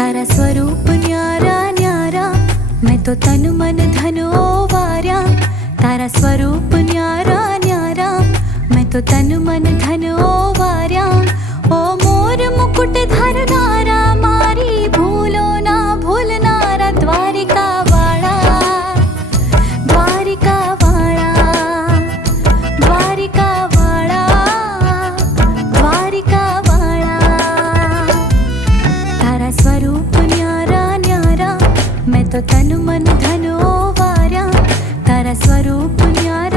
तारा स्वरूप न्यारा न्यारा, मैं तो तन मन धन वार्या। तारा स्वरूप न्यारा न्यारा, मैं तो तन मन धन वार्या। ओ मोर मुकुट धरनारा, मारी भूलो ना भूलनारा। द्वारिका वाला, द्वारिका वाला, द्वारिका वाला, द्वारिका वाला। तारा स्वरूप न्यारा न्यारा, मैं तो तन मन धन वार्या। तारा स्वरूप न्यारा